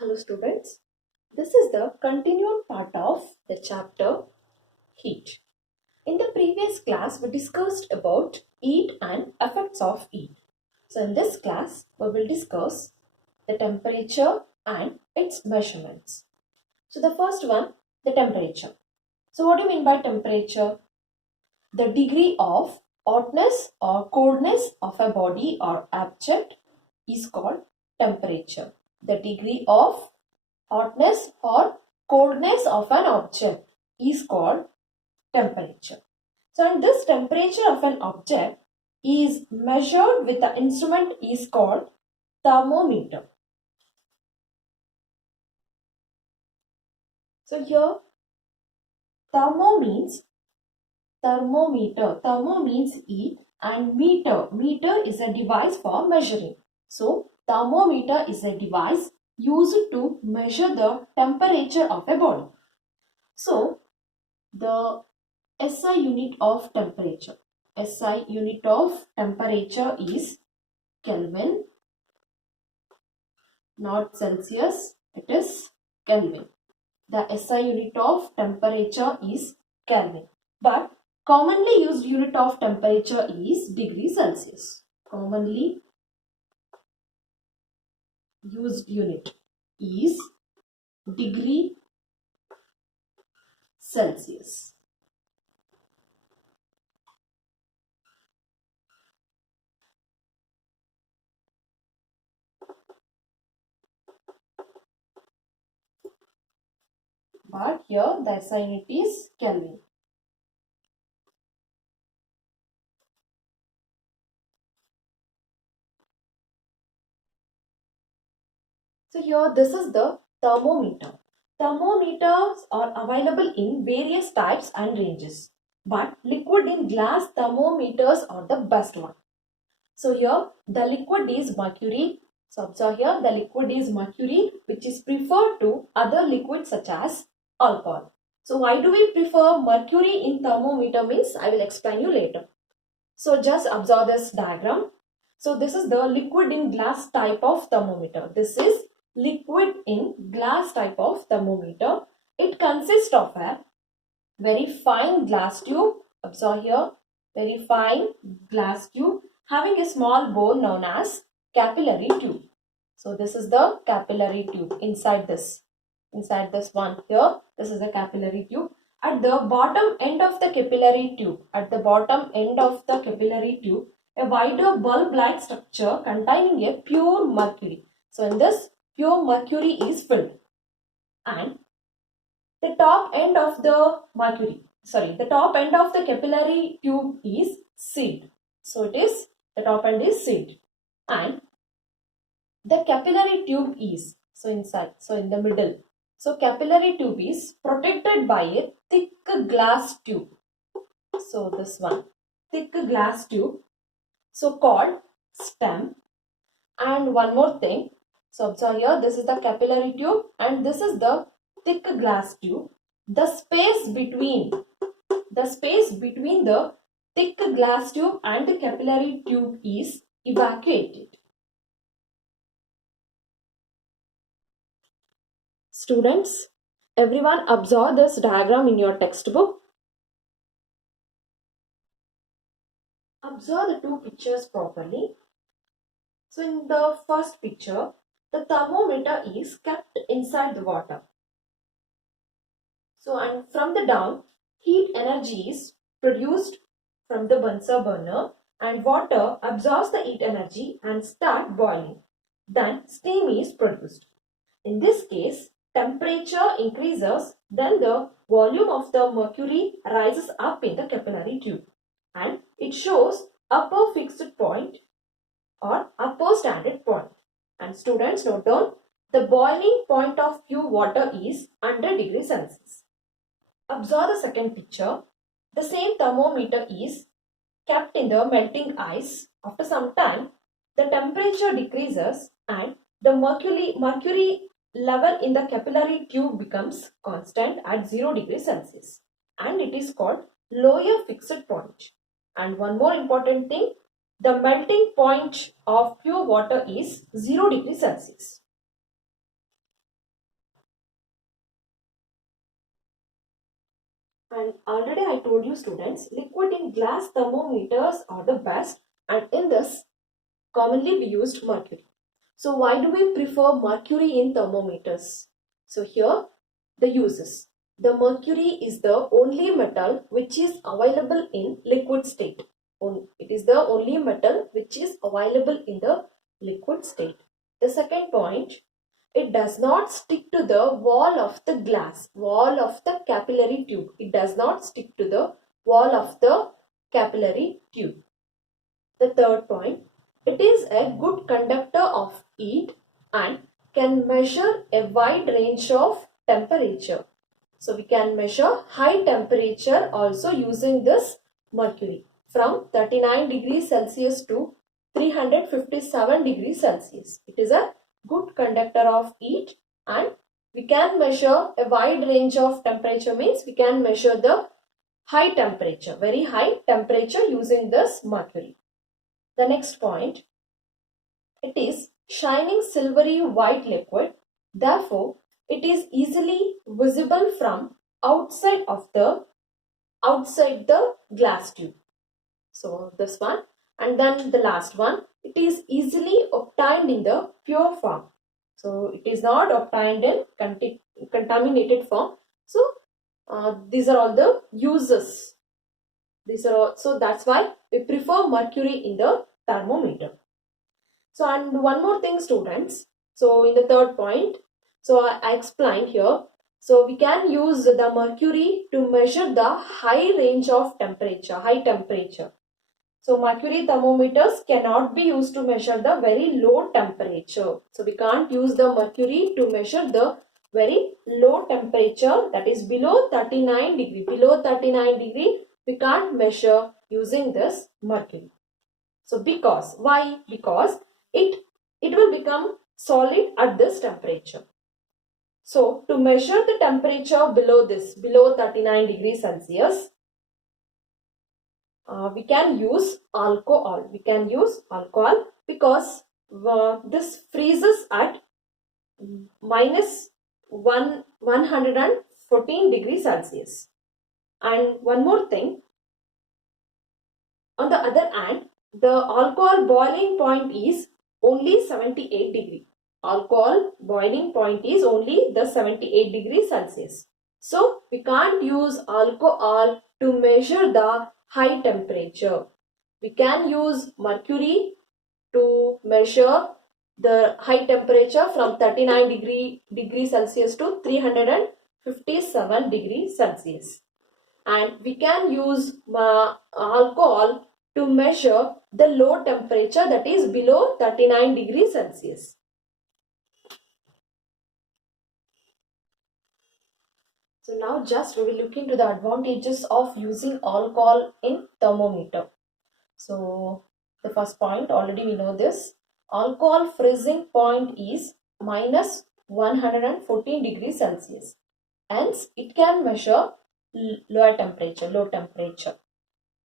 Hello students, this is the continued part of the chapter heat. In the previous class we discussed about heat and effects of heat. So in this class we will discuss the temperature and its measurements. So the first one, the temperature. So what do you mean by temperature? The degree of hotness or coldness of a body or object is called temperature. The degree of hotness or coldness of an object is called temperature. So, and this temperature of an object is measured with the instrument is called thermometer. So here thermo means thermometer. Thermo means heat and meter. Meter is a device for measuring. So thermometer is a device used to measure the temperature of a body. So the SI unit of temperature. SI unit of temperature is Kelvin, not Celsius. It is Kelvin. The SI unit of temperature is Kelvin. But commonly used unit of temperature is degree Celsius. Commonly used unit is degree Celsius. But here the SI unit is Kelvin. So here this is the thermometer. Thermometers are available in various types and ranges, but liquid in glass thermometers are the best one. So here the liquid is mercury. So observe here the liquid is mercury, which is preferred to other liquids such as alcohol. So why do we prefer mercury in thermometer means I will explain you later. So just observe this diagram. So this is the liquid in glass type of thermometer. This is liquid in glass type of thermometer. It consists of a very fine glass tube. Observe here, very fine glass tube having a small bore known as capillary tube. So this is the capillary tube inside this one here. This is the capillary tube. At the bottom end of the capillary tube, a wider bulb-like structure containing a pure mercury. So in this, pure mercury is filled, and the top end of the capillary tube is sealed. So it is, the top end is sealed, and the capillary tube is, so in the middle. So capillary tube is protected by a thick glass tube. So this one, thick glass tube, so called stem. And one more thing, so observe here, this is the capillary tube and this is the thick glass tube. The space between the thick glass tube and the capillary tube is evacuated. Students, everyone observe this diagram in your textbook. Observe the two pictures properly. So in the first picture, the thermometer is kept inside the water. So and from the down, heat energy is produced from the Bunsen burner and water absorbs the heat energy and start boiling. Then steam is produced. In this case, temperature increases, then the volume of the mercury rises up in the capillary tube and it shows upper fixed point or upper standard point. And students, note down, the boiling point of pure water is 100 degrees Celsius. Observe the second picture. The same thermometer is kept in the melting ice. After some time, the temperature decreases and the mercury level in the capillary tube becomes constant at 0 degrees Celsius, and it is called lower fixed point. And one more important thing, the melting point of pure water is 0 degrees Celsius. And already I told you students, liquid in glass thermometers are the best, and in this commonly we used mercury. So why do we prefer mercury in thermometers? So here the uses. The mercury is the only metal which is available in liquid state. It is the only metal which is available in the liquid state. The second point, it does not stick to the wall of the wall of the capillary tube. It does not stick to the wall of the capillary tube. The third point, it is a good conductor of heat and can measure a wide range of temperature. So we can measure high temperature also using this mercury from 39 degrees Celsius to 357 degrees Celsius. It is a good conductor of heat and we can measure a wide range of temperature, means we can measure the high temperature, very high temperature using this mercury. The next point, it is shining silvery white liquid. Therefore, it is easily visible from outside the glass tube. So this one, and then the last one, it is easily obtained in the pure form. So it is not obtained in contaminated form. So these are all the uses. These are all, so that's why we prefer mercury in the thermometer. So, and one more thing students, so in the third point, so I explained here, so we can use the mercury to measure the high range of temperature, high temperature. So mercury thermometers cannot be used to measure the very low temperature. So we can't use the mercury to measure the very low temperature, that is below 39 degree. Below 39 degree we can't measure using this mercury. So because, why? Because it will become solid at this temperature. So to measure the temperature below this, below 39 degrees Celsius, we can use alcohol. We can use alcohol because this freezes at minus 114 degrees Celsius. And one more thing, on the other hand, the alcohol boiling point is only 78 degree. Alcohol boiling point is only the 78 degrees Celsius. So we can't use alcohol to measure the high temperature. We can use mercury to measure the high temperature from 39 degree Celsius to 357 degrees Celsius. And we can use alcohol to measure the low temperature, that is below 39 degrees Celsius. So now just we will look into the advantages of using alcohol in thermometer. So the first point, already we know this. Alcohol freezing point is minus 114 degrees Celsius. Hence, it can measure low temperature.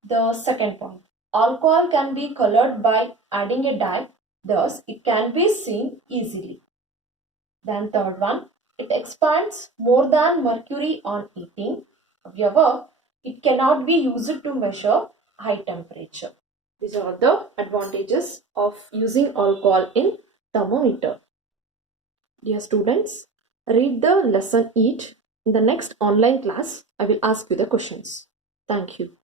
The second point, alcohol can be colored by adding a dye, thus it can be seen easily. Then third one, it expands more than mercury on heating. However, it cannot be used to measure high temperature. These are the advantages of using alcohol in thermometer. Dear students, read the lesson each. In the next online class, I will ask you the questions. Thank you.